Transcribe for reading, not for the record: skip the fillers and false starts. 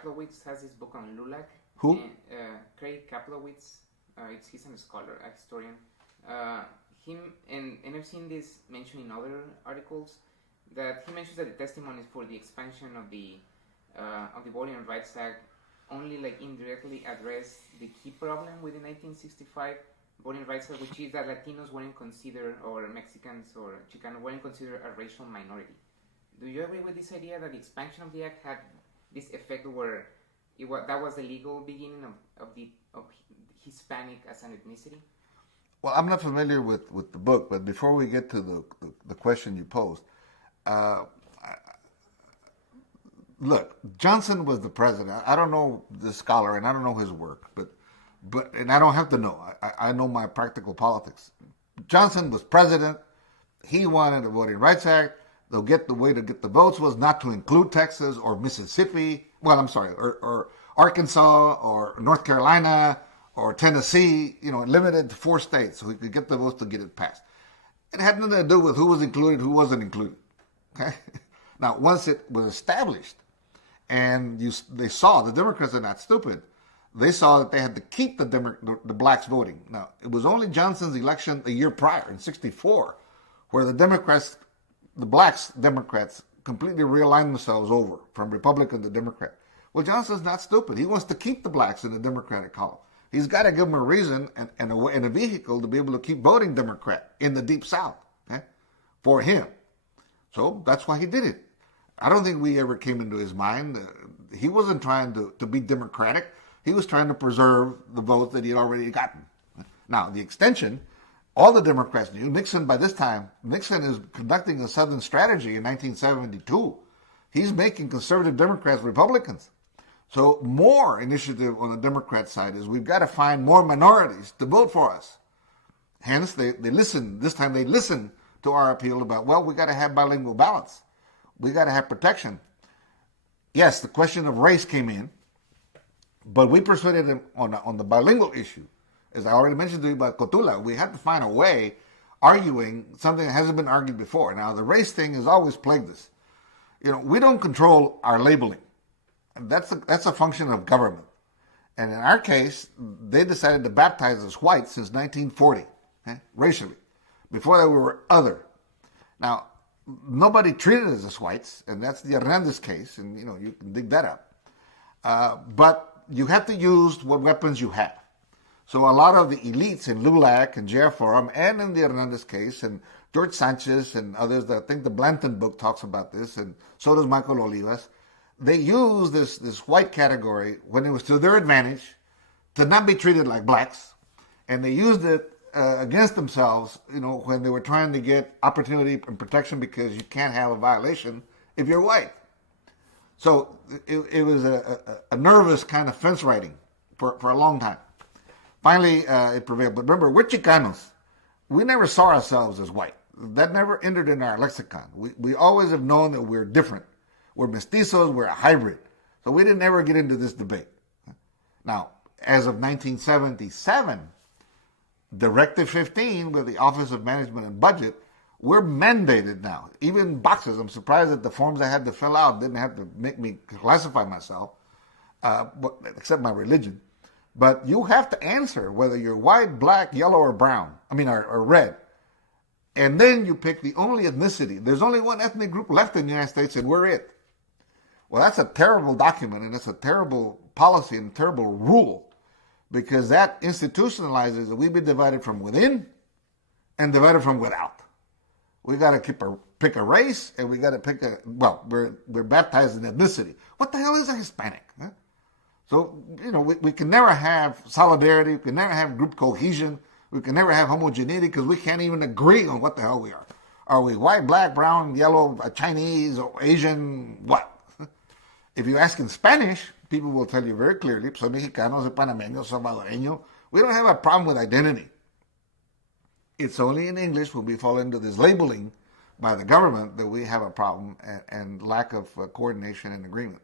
Kaplowitz has this book on LULAC. Who? Craig Kaplowitz. He's a scholar, a historian. And I've seen this mentioned in other articles, that he mentions that the testimonies for the expansion of the Voting Rights Act only indirectly address the key problem with the 1965 Voting Rights Act, which is that Latinos weren't considered, or Mexicans or Chicanos weren't considered a racial minority. Do you agree with this idea that the expansion of the act had this effect where that was the legal beginning of Hispanic as an ethnicity? Well, I'm not familiar with the book, but before we get to the question you posed, look, Johnson was the president. I don't know the scholar, and I don't know his work, but and I don't have to know. I know my practical politics. Johnson was president. He wanted a Voting Rights Act. The way to get the votes was not to include Texas or Mississippi. Well, I'm sorry, or Arkansas or North Carolina or Tennessee. Limited to 4 states so he could get the votes to get it passed. It had nothing to do with who was included, who wasn't included. Okay. Now, once it was established, and they saw the Democrats are not stupid. They saw that they had to keep the blacks voting. Now, it was only Johnson's election a year prior, in '64, where the blacks Democrats completely realigned themselves over from Republican to Democrat. Well, Johnson's not stupid. He wants to keep the blacks in the Democratic column. He's got to give them a reason and a vehicle to be able to keep voting Democrat in the Deep South, okay, for him. So that's why he did it. I don't think we ever came into his mind. He wasn't trying to be Democratic. He was trying to preserve the votes that he had already gotten. Now, the extension, all the Democrats knew. Nixon, by this time, Nixon is conducting a Southern strategy in 1972. He's making conservative Democrats Republicans. So more initiative on the Democrat side is we've got to find more minorities to vote for us. Hence, they listened. This time they listened to our appeal about, well, we got to have bilingual balance. We got to have protection. Yes, the question of race came in, but we persuaded them on the bilingual issue. As I already mentioned to you about Cotula, we had to find a way arguing something that hasn't been argued before. Now, the race thing has always plagued us. We don't control our labeling. That's a function of government. And in our case, they decided to baptize us white since 1940, racially. Before that, we were other. Now, nobody treated us as whites, and that's the Hernandez case, and you can dig that up. But you have to use what weapons you have. So a lot of the elites in LULAC and JR Forum and in the Hernandez case, and George Sanchez and others, I think the Blanton book talks about this, and so does Michael Olivas, they use this white category when it was to their advantage to not be treated like blacks, and they used it against themselves, when they were trying to get opportunity and protection because you can't have a violation if you're white. So it was a nervous kind of fence riding for a long time. Finally, it prevailed. But remember, we're Chicanos. We never saw ourselves as white. That never entered in our lexicon. We always have known that we're different. We're mestizos, we're a hybrid. So we didn't ever get into this debate. Now, as of 1977, Directive 15 with the Office of Management and Budget, we're mandated now. Even boxes, I'm surprised that the forms I had to fill out didn't have to make me classify myself, except my religion. But you have to answer whether you're white, black, yellow, or brown. Or red. And then you pick the only ethnicity. There's only one ethnic group left in the United States, and we're it. Well, that's a terrible document, and it's a terrible policy and a terrible rule, because that institutionalizes that we be divided from within and divided from without. We got to pick a race, and we got to we're baptized in ethnicity. What the hell is a Hispanic? Huh? So, we can never have solidarity. We can never have group cohesion. We can never have homogeneity because we can't even agree on what the hell we are. Are we white, black, brown, yellow, Chinese, or Asian, what? If you ask in Spanish, people will tell you very clearly, soy mexicano, soy panameño, salvadoreño. We don't have a problem with identity. It's only in English when we fall into this labeling by the government that we have a problem and lack of coordination and agreement.